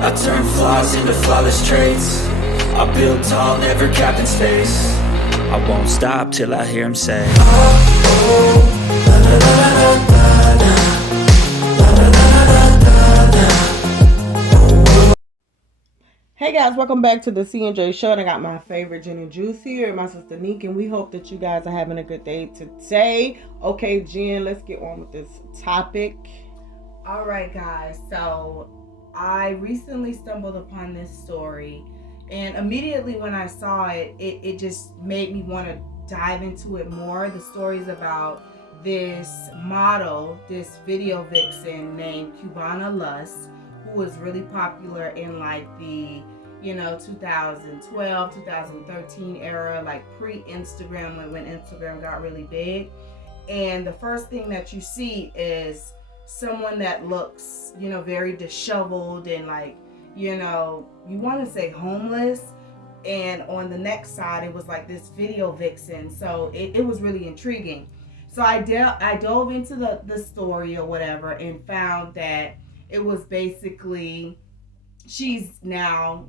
I turn flaws into flawless traits. I build tall, never capped in space. I won't stop till I hear him say, oh, la la la la la la, la la la la la la. Hey guys, welcome back to the C&J Show. And I got my favorite Gena Juice here and my sister Neek, and we hope that you guys are having a good day today. Okay, Jen, let's get on with this topic. All right, guys. So I recently stumbled upon this story, and immediately when I saw it, it just made me want to dive into it more. The story is about this model, this video vixen named Cubana, who was really popular in like the 2012, 2013 era, like pre-Instagram, when Instagram got really big. And the first thing that you see is someone that looks, very disheveled and like, you want to say homeless. And on the next side, it was like this video vixen. So it was really intriguing. So I dove into the story or whatever and found that it was basically, she's now,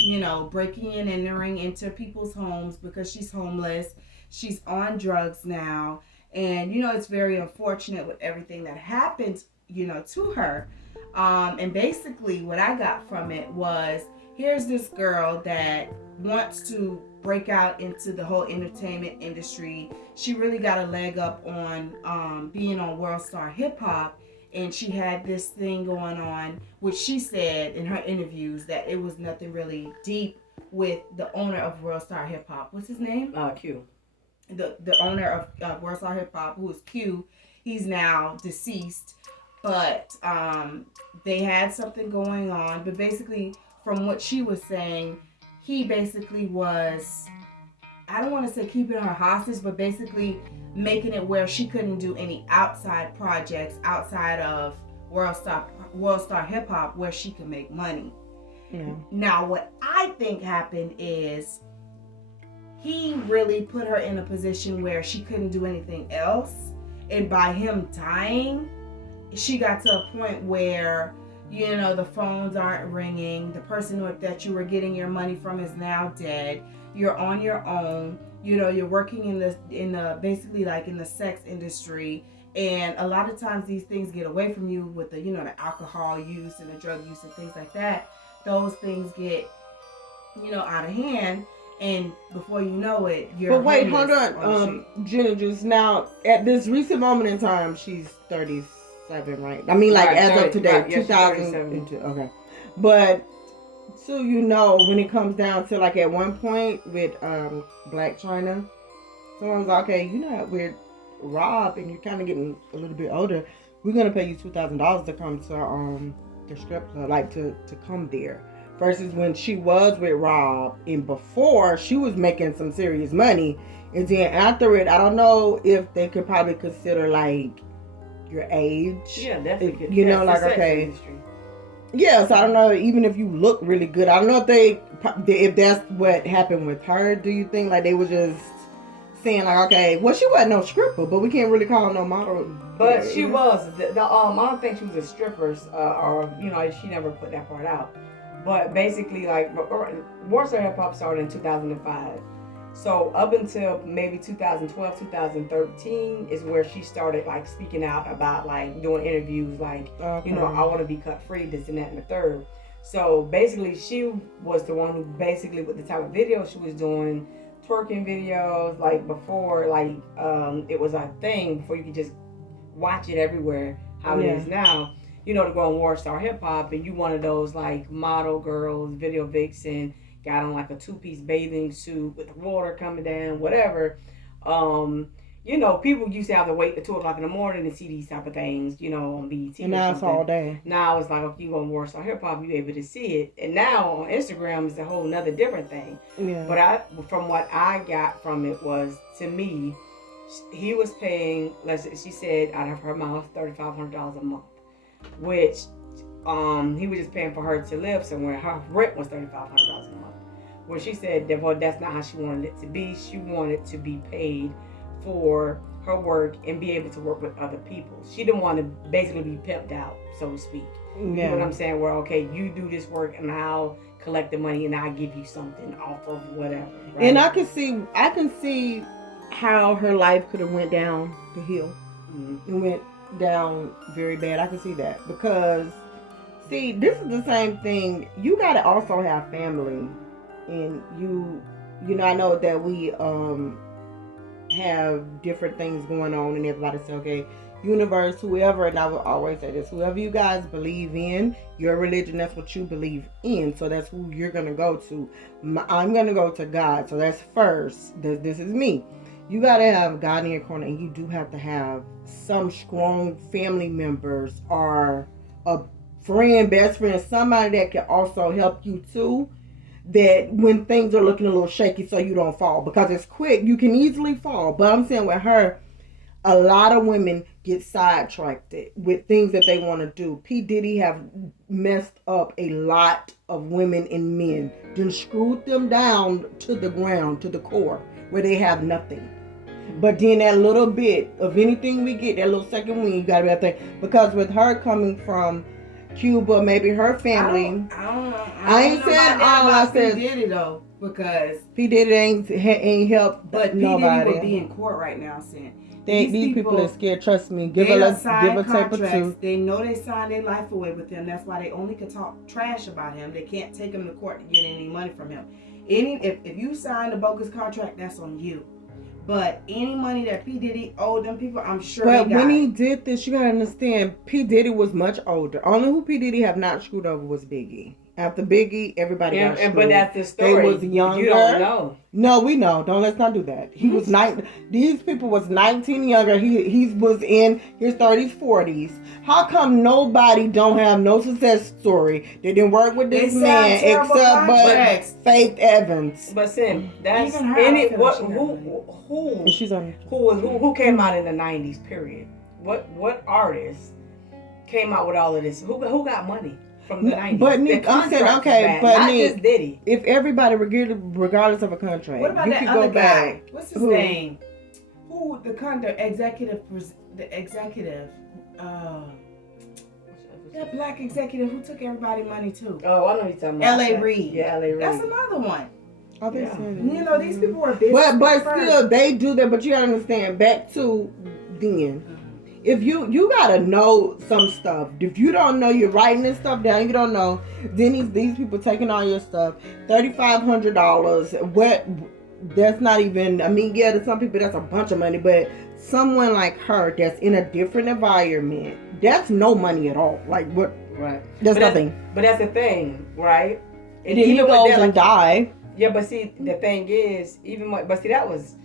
breaking and entering into people's homes because she's homeless. She's on drugs now. And, it's very unfortunate with everything that happened, to her. And basically what I got from it was, here's this girl that wants to break out into the whole entertainment industry. She really got a leg up on being on World Star Hip Hop. And she had this thing going on, which she said in her interviews that it was nothing really deep with the owner of World Star Hip Hop. What's his name? Q. The owner of World Star Hip Hop, who is Q. He's now deceased. But they had something going on. But basically, from what she was saying, he basically was, I don't want to say keeping her hostage, but basically making it where she couldn't do any outside projects outside of World Star Hip Hop where she could make money. Yeah. Now, what I think happened is he really put her in a position where she couldn't do anything else. And by him dying, she got to a point where, the phones aren't ringing. The person that you were getting your money from is now dead. You're on your own. You're working in the basically like in the sex industry, and a lot of times these things get away from you with the the alcohol use and the drug use and things like that. Those things get out of hand, and before you know it, you're. But wait, hold on, Gena, just now at this recent moment in time, she's 37, right? I mean, like right, as 30, of today, right, 2000. Okay, but. So when it comes down to like at one point with Black China, someone was like, okay, with Rob and you're kind of getting a little bit older, we're gonna pay you $2,000 to come to the strip club, like to come there. Versus when she was with Rob and before she was making some serious money, and then after it, I don't know if they could probably consider like your age. Yeah, definitely. Like okay. Industry. Yeah, so I don't know, even if you look really good, I don't know if that's what happened with her. Do you think like they were just saying like, okay, well, she wasn't no stripper, but we can't really call her no model. But she was. I don't think she was a stripper, or she never put that part out. But basically, like, World Star Hip Hop started in 2005. So up until maybe 2012, 2013 is where she started like speaking out about like doing interviews like, okay. I want to be cut free, this and that and the third. So basically she was the one who basically with the type of videos she was doing, twerking videos, like before like it was a thing before you could just watch it everywhere how it is now. To go on World Star Hip Hop and you one of those like model girls, video vixen, got on like a two-piece bathing suit with the water coming down, whatever. People used to have to wait till 2 o'clock in the morning to see these type of things, on BET. And now it's all day. Now it's like, if you go on World Star Hip Hop, you're able to see it. And now on Instagram is a whole nother different thing. Yeah. But from what I got from it was, to me, he was paying, she said out of her mouth, $3,500 a month, which he was just paying for her to live somewhere. Her rent was $3,500 a month. Where she said that, well, that's not how she wanted it to be. She wanted to be paid for her work and be able to work with other people. She didn't want to basically be pimped out, so to speak. You know what I'm saying? Where, okay, you do this work and I'll collect the money and I'll give you something off of whatever. Right? And I can see how her life could have went down the hill. Mm-hmm. It went down very bad. I can see that because, see, this is the same thing. You gotta also have family, and you know, I know that we have different things going on, and everybody say, okay, universe, whoever, and I will always say this: whoever you guys believe in, your religion, that's what you believe in, so that's who you're gonna go to. I'm gonna go to God, so that's first. This is me. You gotta have God in your corner, and you do have to have some strong family members or a friend, best friend, somebody that can also help you too. That when things are looking a little shaky, so you don't fall, because it's quick, you can easily fall. But I'm saying with her, a lot of women get sidetracked with things that they want to do. P. Diddy have messed up a lot of women and men, then screwed them down to the ground, to the core, where they have nothing. But then that little bit of anything we get, that little second win, you gotta be that thing. Because with her coming from Cuba, maybe her family. I ain't saying all. I said P. Diddy though, because P. Diddy ain't helped but nobody. P. Diddy would be in court right now saying these people are scared. Trust me. Give a a tape or two. They know they signed their life away with him. That's why they only can talk trash about him. They can't take him to court to get any money from him. If you sign a bogus contract, that's on you. But any money that P. Diddy owed them people, I'm sure they got. But when he did this, you gotta understand, P. Diddy was much older. Only who P. Diddy have not screwed over was Biggie. After Biggie, everybody got screwed. But that's the story. They was younger. You don't know. No, we know. Let's not do that. He was These people was 19 younger. He was in his 30s, 40s. How come nobody don't have no success story? They didn't work with this man except but Faith Evans. But Sim, that's even her. Who came out in the 90s? Period. What artist came out with all of this? Who got money? From the 90s. But Nick, I'm saying, okay, but not Nick, just Diddy. If everybody, regardless of a contract, what about you that could other go guy? back. What's his name? Who the executive? That black executive who took everybody money too. Oh, I know you're talking about. L.A. Reid. Yeah, L.A. Reid. That's another one. Oh, You know, these people were busy. But still, they do that. But you gotta understand. Back to then. If you gotta know some stuff. If you don't know, you're writing this stuff down. You don't know. Then these people taking all your stuff. $3,500. What? That's not even. I mean, yeah, to some people that's a bunch of money. But someone like her that's in a different environment, that's no money at all. Like what? Right. That's nothing. But that's the thing, right? And then he goes and die. Yeah, but see, the thing is, that was,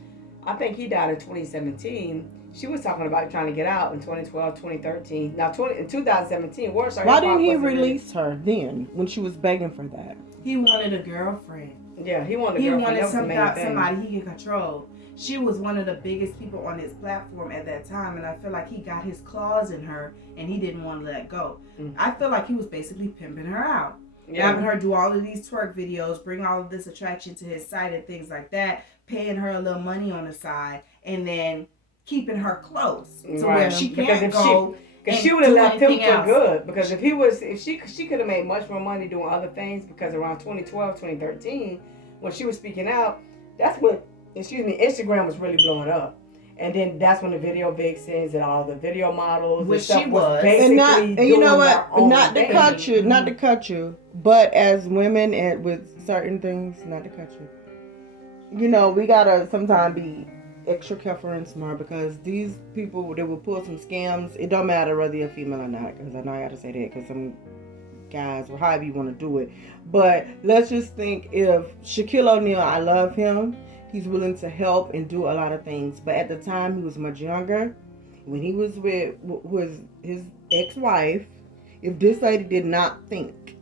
I think he died in 2017. She was talking about trying to get out in 2012, 2013. Now, in 2017, why didn't he release her then when she was begging for that? He wanted a girlfriend. Yeah, he wanted a girlfriend. He wanted somebody he could control. She was one of the biggest people on his platform at that time, and I feel like he got his claws in her, and he didn't want to let go. Mm-hmm. I feel like he was basically pimping her out. Yeah. Having her do all of these twerk videos, bring all of this attraction to his site and things like that, paying her a little money on the side, and then keeping her close to where she can't go. Because she would have left him for good. Because if she could have made much more money doing other things. Because around 2012, 2013, when she was speaking out, that's what, Instagram was really blowing up. And then that's when the video vixens and all the video models which she was basically and you know what? Not to cut you, but as women and with certain things, not to cut you. You know, we gotta sometimes be extra careful and smart because these people, they will pull some scams. It don't matter whether you're female or not, because I know I gotta say that because some guys or however you want to do it. But let's just think, if Shaquille O'Neal, I love him. He's willing to help and do a lot of things. But at the time, he was much younger. When he was with his ex-wife, if this lady did not think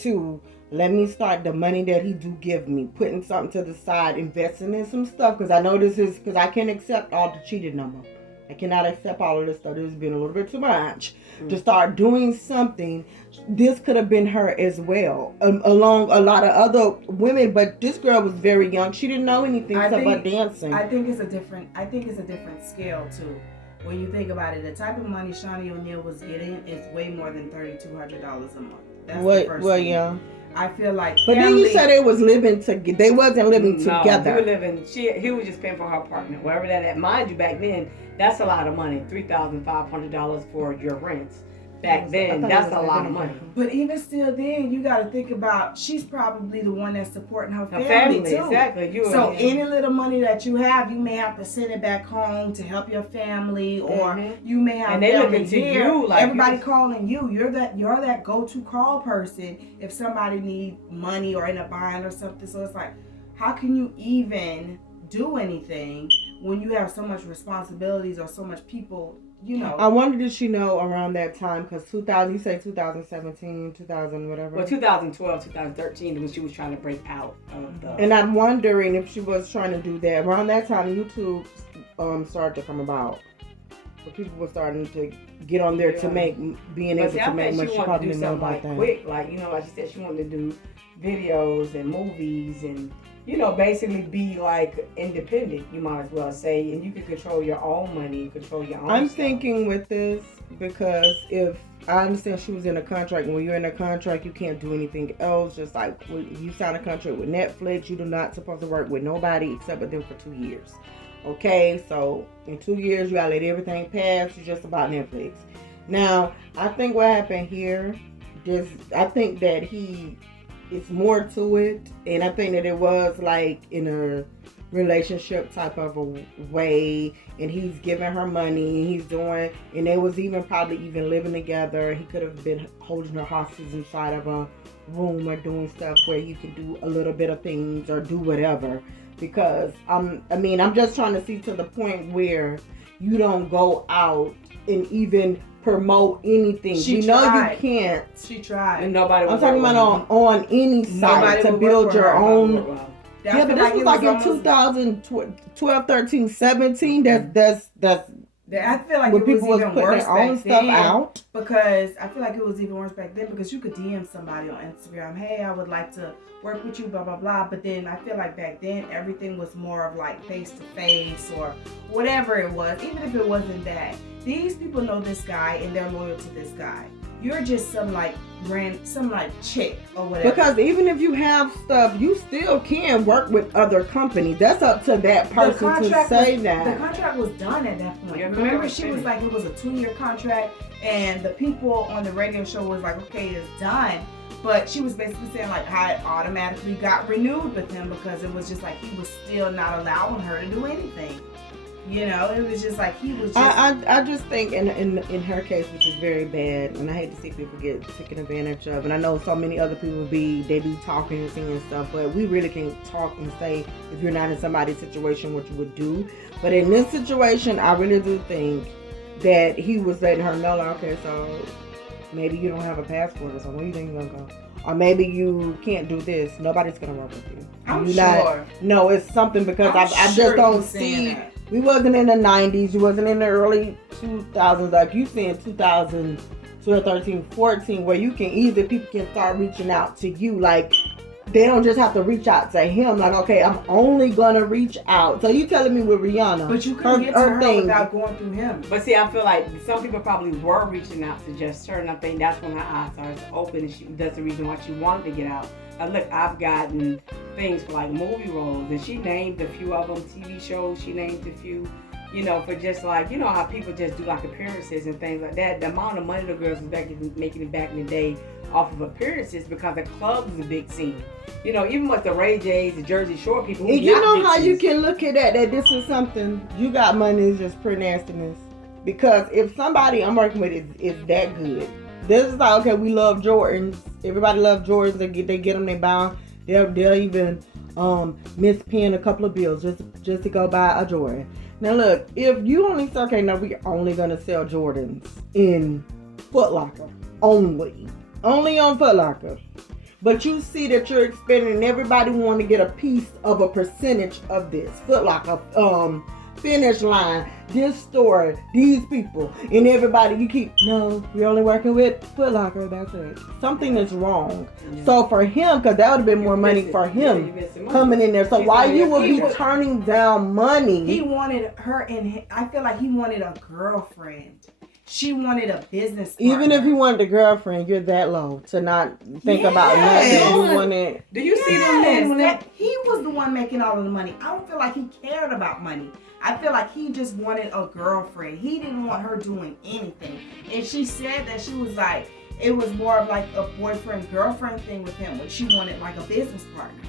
to let me start the money that he do give me, putting something to the side, investing in some stuff, because I know this is, because I can't accept all the cheating no more. I cannot accept all of this stuff. This has been a little bit too much. To start doing something, this could have been her as well, along a lot of other women. But this girl was very young. She didn't know anything about dancing. I think it's a different scale too. When you think about it, the type of money Shawnee O'Neal was getting is way more than $3,200 a month. That's the first thing. Yeah. I feel like. But then you said they was living together. They wasn't living together. They were living. He was just paying for her apartment, wherever that at. Mind you, back then, that's a lot of money. $3,500 for your rents. Back then, that's a lot of money. But even still, then you got to think about she's probably the one that's supporting her family too. Exactly. So any little money that you have, you may have to send it back home to help your family, or you may have. And they looking to you like everybody calling you. You're that go-to call person if somebody needs money or in a bind or something. So it's like, how can you even do anything when you have so much responsibilities or so much people? You know. I wonder did she know around that time, because 2000, you say 2017, 2000, whatever. Well, 2012, 2013 when she was trying to break out of the. And I'm wondering if she was trying to do that around that time. YouTube started to come about, so people were starting to get on there to being able to make money. She probably didn't know about that. Quick, like like she said, she wanted to do videos and movies and. Basically be like independent, you might as well say, and you can control your own money, control your own stuff. Thinking with this, because if I understand she was in a contract, and when you're in a contract, you can't do anything else. Just like when you sign a contract with Netflix, you're not supposed to work with nobody except with them for 2 years. Okay, so in 2 years, you gotta let everything pass. It's just about Netflix. Now, I think what happened here, I think that it's more to it, and I think that it was like in a relationship type of a way, and he's giving her money, and he's doing, and they was even probably even living together. He could have been holding her hostage inside of a room or doing stuff where you can do a little bit of things or do whatever. Because I'm just trying to see to the point where you don't go out and even promote anything. You can't. She tried. And nobody. I'm talking about on any site to build your own. Yeah, but this was like in 2012, 13, 17. That's. I feel like when it people was even worse their own back stuff then. Out. Because I feel like it was even worse back then because you could DM somebody on Instagram, hey, I would like to work with you, blah, blah, blah. But then I feel like back then everything was more of like face to face or whatever it was. Even if it wasn't that. These people know this guy and they're loyal to this guy. You're just some chick or whatever. Because even if you have stuff, you still can work with other companies. That's up to that person to say that. The contract was done at that point. Remember, she was like, it was a 2-year contract, and the people on the radio show was like, okay, it's done. But she was basically saying like how it automatically got renewed with him because it was just like he was still not allowing her to do anything. It was just like he was just... I just think in her case, which is very bad, and I hate to see people get taken advantage of, and I know so many other people be talking and saying stuff, but we really can't talk and say if you're not in somebody's situation what you would do. But in this situation, I really do think that he was letting her know, like, okay, so maybe you don't have a passport or something. Where do you think you're going to go? Or maybe you can't do this. Nobody's going to work with you. I'm sure. No, it's something because I just don't see... That. We wasn't in the 90s. You wasn't in the early 2000s. Like you saying 2012, 13, 14, where people can start reaching out to you. Like they don't just have to reach out to him. Like, okay, I'm only gonna reach out. So you telling me with Rihanna? But you couldn't get to her without going through him. But see, I feel like some people probably were reaching out to just her, and I think that's when her eyes started to open, and that's the reason why she wanted to get out. Look, I've gotten things for like movie roles, and she named a few of them, TV shows, she named a few, for just like, how people just do like appearances and things like that. The amount of money the girls was making it back in the day off of appearances because the club was a big scene. Even with the Ray J's, the Jersey Shore people. And you know how you can look at that this is something, you got money, is just pure nastiness. Because if somebody I'm working with is that good, this is like, okay, we love Jordans. Everybody loves Jordans. They get them, they buy them. They'll even mispen a couple of bills just to go buy a Jordan. Now look, if you only say, okay, no, we're only gonna sell Jordans in Foot Locker only on Foot Locker. But you see that you're expanding, and everybody want to get a piece of a percentage of this. Foot Locker, finish line, this store, these people, and everybody. You keep, no, we're only working with Foot Locker. That's it. Something is wrong. Yeah. So for him, because that would have been more money for him coming in there. So why you would be turning down money? He wanted her, and I feel like he wanted a girlfriend. She wanted a business partner. Even if you wanted a girlfriend, you're that low to not think about nothing. You wanted. Do you see them men when he was the one making all of the money. I don't feel like he cared about money. I feel like he just wanted a girlfriend. He didn't want her doing anything. And she said that she was like, it was more of like a boyfriend-girlfriend thing with him, but she wanted like a business partner.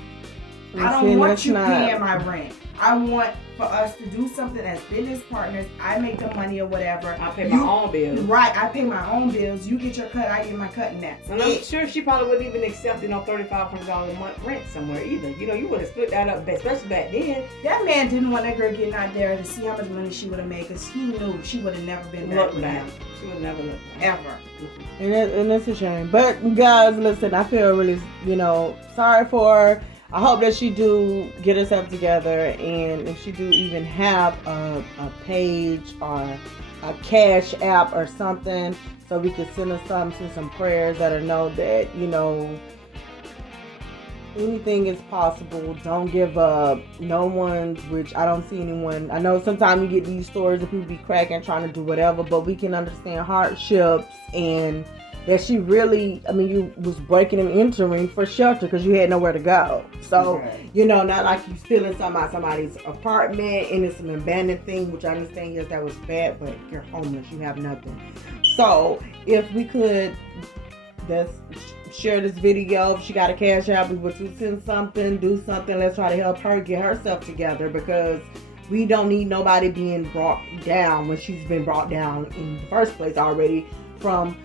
I don't want you paying my rent. I want for us to do something as business partners. I make the money or whatever. I pay my own bills. Right, I pay my own bills. You get your cut, I get my cut, and that's and I'm sure she probably wouldn't even accept, $3,500 a month rent somewhere either. You would have split that up, especially back then. That man didn't want that girl getting out there to see how much money she would have made, because he knew she would have never been back with him. She would never look back. Ever. And it's a shame. But guys, listen, I feel really, sorry for her. I hope that she do get herself together, and if she do even have a page or a cash app or something, so we could send her some prayers, let her know that, anything is possible. Don't give up. No one, which I don't see anyone. I know sometimes you get these stories of people be cracking, trying to do whatever, but we can understand hardships, and that she really, you was breaking and entering for shelter because you had nowhere to go. So, not like you stealing something out somebody's apartment and it's an abandoned thing, which I understand, yes, that was bad, but you're homeless, you have nothing. So, if we could share this video, if she got a cash out, we would send something, do something, let's try to help her get herself together, because we don't need nobody being brought down when she's been brought down in the first place already from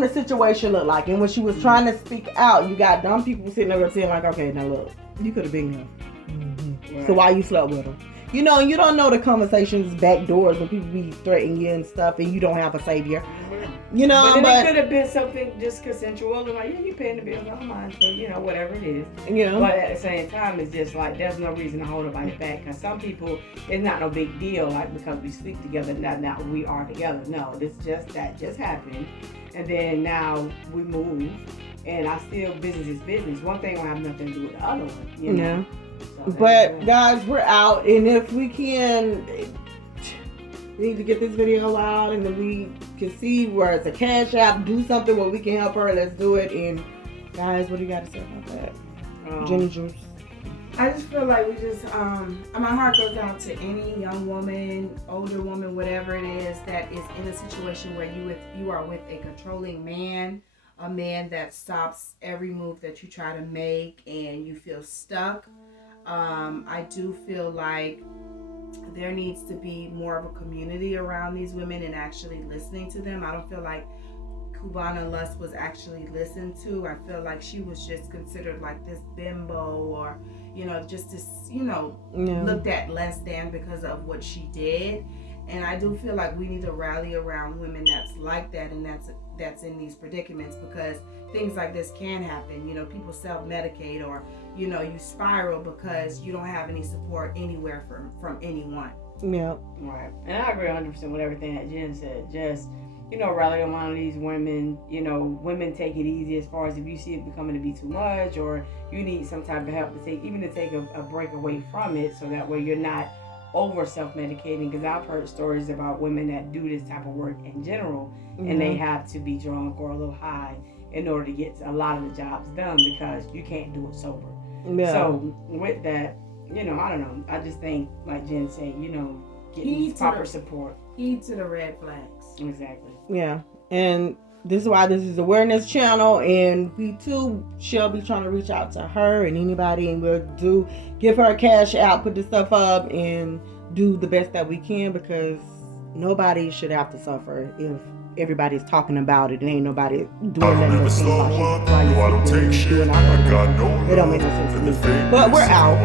the situation look like. And when she was trying to speak out, you got dumb people sitting there saying like, okay, now look, you could have been here. Mm-hmm. Right. So why you slept with her? You don't know the conversations back doors when people be threatening you and stuff, and you don't have a savior. Mm-hmm. But it could have been something just consensual, and like, yeah, you paying the bill, I don't mind, so whatever it is. Yeah. But at the same time, it's just like there's no reason to hold nobody back, because some people, it's not no big deal, like because we sleep together, now we are together. No, that just happened, and then now we move, and I still business is business. One thing will have nothing to do with the other one, Yeah. So but guys, we're out, and if we can, we need to get this video out, and then we can see where it's a cash app, do something where we can help her. Let's do it. And guys, what do you got to say about that? Jenny Juice. I just feel like we just, my heart goes out to any young woman, older woman, whatever it is, that is in a situation where you are with a controlling man, a man that stops every move that you try to make, and you feel stuck. I do feel like there needs to be more of a community around these women and actually listening to them. I don't feel like Cubana Lust was actually listened to. I feel like she was just considered like this bimbo, or just this looked at less than because of what she did. And I do feel like we need to rally around women that's like that, and that's in these predicaments, because things like this can happen. People self-medicate, or you spiral because you don't have any support anywhere from anyone. Yeah. Right. And I agree 100% with everything that Jen said. Just rally around these women. Women take it easy as far as if you see it becoming to be too much, or you need some type of help to take a break away from it, so that way you're not over self-medicating. Because I've heard stories about women that do this type of work in general, and they have to be drunk or a little high in order to get a lot of the jobs done, because you can't do it sober. Yeah. So with that, I don't know. I just think, like Jen said, getting proper support. Heed to the red flags. Exactly. Yeah. And this is why this is awareness channel, and we too shall be trying to reach out to her and anybody, and we'll give her a cash out, put this stuff up, and do the best that we can, because nobody should have to suffer if everybody's talking about it and ain't nobody doing that. It don't make no sense to me. But we're out.